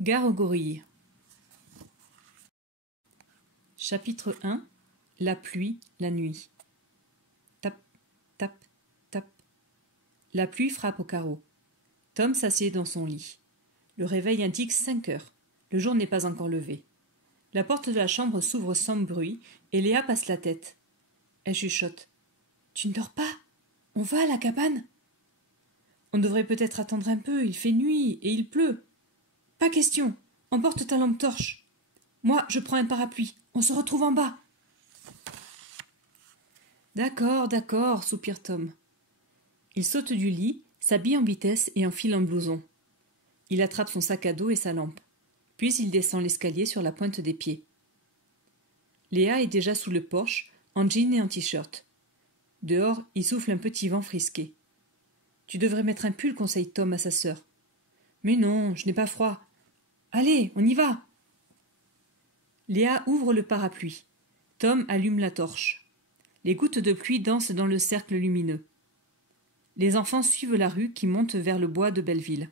Gare aux gorilles. Chapitre 1. La pluie, la nuit. Tap, tap, tap. La pluie frappe au carreau. Tom s'assied dans son lit. Le réveil indique 5 heures. Le jour n'est pas encore levé. La porte de la chambre s'ouvre sans bruit et Léa passe la tête. Elle chuchote. « Tu ne dors pas? On va à la cabane ?»« On devrait peut-être attendre un peu, il fait nuit et il pleut. »« Pas question, emporte ta lampe torche. Moi, je prends un parapluie, on se retrouve en bas. »« D'accord, d'accord, soupire Tom. Il saute du lit, s'habille en vitesse et enfile un blouson. Il attrape son sac à dos et sa lampe. Puis il descend l'escalier sur la pointe des pieds. Léa est déjà sous le porche, en jean et en t-shirt. Dehors, il souffle un petit vent frisqué. « Tu devrais mettre un pull, conseille Tom à sa sœur. »« Mais non, je n'ai pas froid. Allez, on y va !» Léa ouvre le parapluie. Tom allume la torche. Les gouttes de pluie dansent dans le cercle lumineux. Les enfants suivent la rue qui monte vers le bois de Belleville.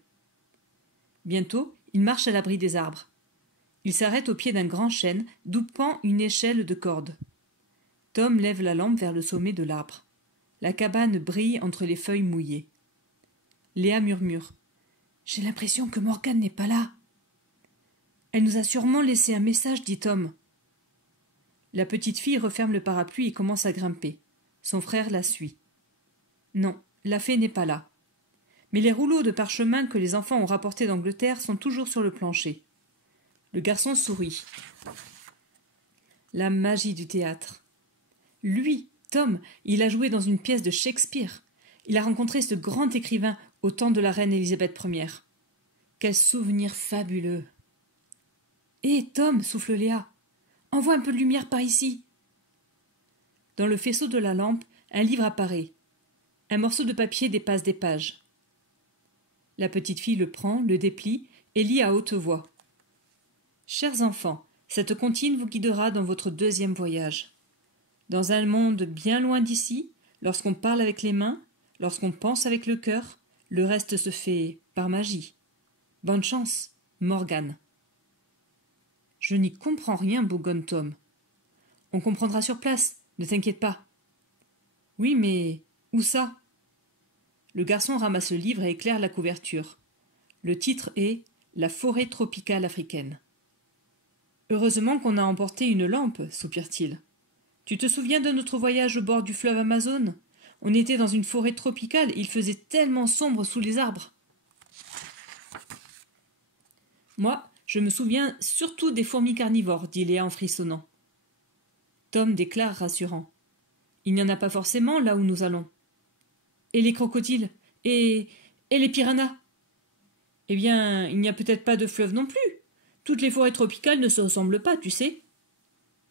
Bientôt, ils marchent à l'abri des arbres. Ils s'arrêtent au pied d'un grand chêne d'où pend une échelle de corde. Tom lève la lampe vers le sommet de l'arbre. La cabane brille entre les feuilles mouillées. Léa murmure. « J'ai l'impression que Morgane n'est pas là. »« Elle nous a sûrement laissé un message, dit Tom. » La petite fille referme le parapluie et commence à grimper. Son frère la suit. Non, la fée n'est pas là. Mais les rouleaux de parchemin que les enfants ont rapportés d'Angleterre sont toujours sur le plancher. Le garçon sourit. La magie du théâtre. Lui, Tom, il a joué dans une pièce de Shakespeare. Il a rencontré ce grand écrivain au temps de la reine Élisabeth Ier. Quel souvenir fabuleux. « Hé, Tom, souffle Léa, envoie un peu de lumière par ici. » Dans le faisceau de la lampe, un livre apparaît. Un morceau de papier dépasse des pages. La petite fille le prend, le déplie et lit à haute voix. « Chers enfants, cette comptine vous guidera dans votre 2e voyage. Dans un monde bien loin d'ici, lorsqu'on parle avec les mains, lorsqu'on pense avec le cœur, le reste se fait par magie. Bonne chance, Morgane. » Je n'y comprends rien, bougonne Tom. On comprendra sur place, ne t'inquiète pas. Oui, mais où ça? Le garçon ramasse le livre et éclaire la couverture. Le titre est La forêt tropicale africaine. Heureusement qu'on a emporté une lampe, soupire-t-il. Tu te souviens de notre voyage au bord du fleuve Amazone? On était dans une forêt tropicale et il faisait tellement sombre sous les arbres. Moi, je me souviens surtout des fourmis carnivores, dit Léa en frissonnant. Tom déclare rassurant. Il n'y en a pas forcément là où nous allons. Et les crocodiles? Et les piranhas? Eh bien, il n'y a peut-être pas de fleuve non plus. Toutes les forêts tropicales ne se ressemblent pas, tu sais.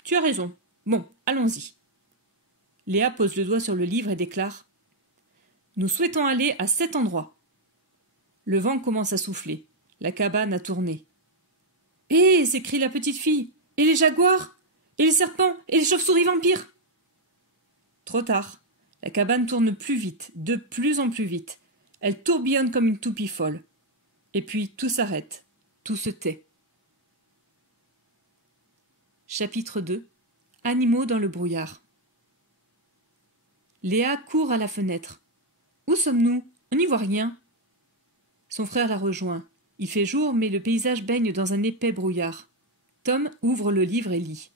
Tu as raison. Bon, allons-y. Léa pose le doigt sur le livre et déclare. Nous souhaitons aller à cet endroit. Le vent commence à souffler. La cabane a tourné. Hé, s'écrie la petite fille. Et les jaguars? Et les serpents? Et les chauves-souris vampires? Trop tard. La cabane tourne plus vite, de plus en plus vite. Elle tourbillonne comme une toupie folle. Et puis tout s'arrête. Tout se tait. Chapitre 2. Animaux dans le brouillard. Léa court à la fenêtre. Où sommes-nous? On n'y voit rien. Son frère la rejoint. Il fait jour, mais le paysage baigne dans un épais brouillard. Tom ouvre le livre et lit.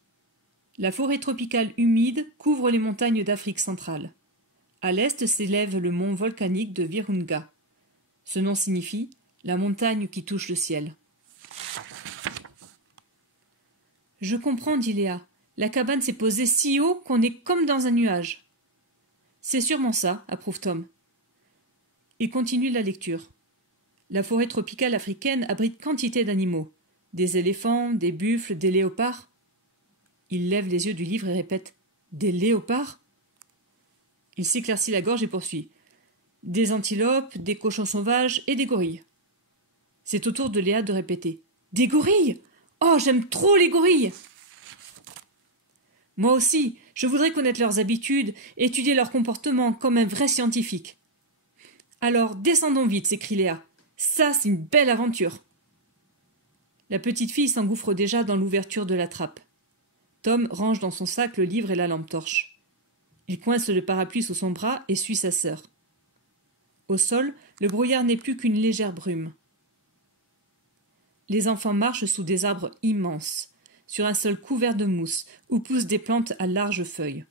La forêt tropicale humide couvre les montagnes d'Afrique centrale. À l'est s'élève le mont volcanique de Virunga. Ce nom signifie « la montagne qui touche le ciel ». « Je comprends, dit Léa. La cabane s'est posée si haut qu'on est comme dans un nuage. »« C'est sûrement ça, approuve Tom. » Il continue la lecture. La forêt tropicale africaine abrite quantité d'animaux. Des éléphants, des buffles, des léopards. Il lève les yeux du livre et répète « Des léopards ?» Il s'éclaircit la gorge et poursuit. « Des antilopes, des cochons sauvages et des gorilles. » C'est au tour de Léa de répéter. « Des gorilles? Oh, j'aime trop les gorilles !» Moi aussi, je voudrais connaître leurs habitudes, étudier leur comportement comme un vrai scientifique. Alors, descendons vite, s'écrie Léa. Ça, c'est une belle aventure. La petite fille s'engouffre déjà dans l'ouverture de la trappe. Tom range dans son sac le livre et la lampe torche. Il coince le parapluie sous son bras et suit sa sœur. Au sol, le brouillard n'est plus qu'une légère brume. Les enfants marchent sous des arbres immenses, sur un sol couvert de mousse, où poussent des plantes à larges feuilles.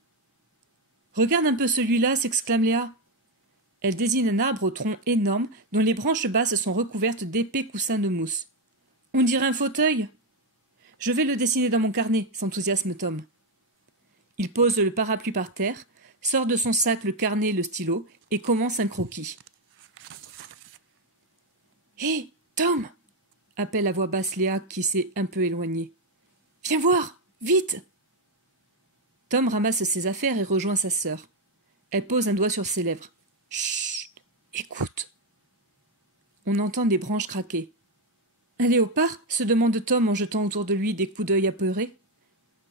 « Regarde un peu celui-là » s'exclame Léa. Elle désigne un arbre au tronc énorme dont les branches basses sont recouvertes d'épais coussins de mousse. « On dirait un fauteuil !»« Je vais le dessiner dans mon carnet » s'enthousiasme Tom. Il pose le parapluie par terre, sort de son sac le carnet et le stylo et commence un croquis. « Hé, Tom !» appelle à voix basse Léa qui s'est un peu éloignée. « Viens voir, vite !» Tom ramasse ses affaires et rejoint sa sœur. Elle pose un doigt sur ses lèvres. « Chut, écoute !» On entend des branches craquer. « Un léopard ?» se demande Tom en jetant autour de lui des coups d'œil apeurés.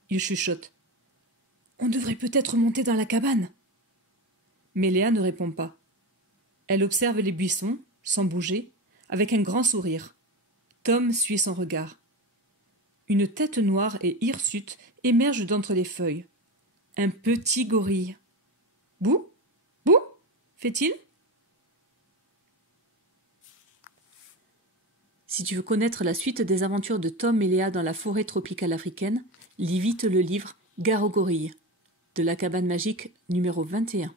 Il chuchote. « On devrait peut-être monter dans la cabane. » Mais Léa ne répond pas. Elle observe les buissons, sans bouger, avec un grand sourire. Tom suit son regard. Une tête noire et hirsute émerge d'entre les feuilles. Un petit gorille. « Bouh ? Bouh » fait-il. Si tu veux connaître la suite des aventures de Tom et Léa dans la forêt tropicale africaine, lis vite le livre Gare aux gorilles, de la cabane magique numéro 21.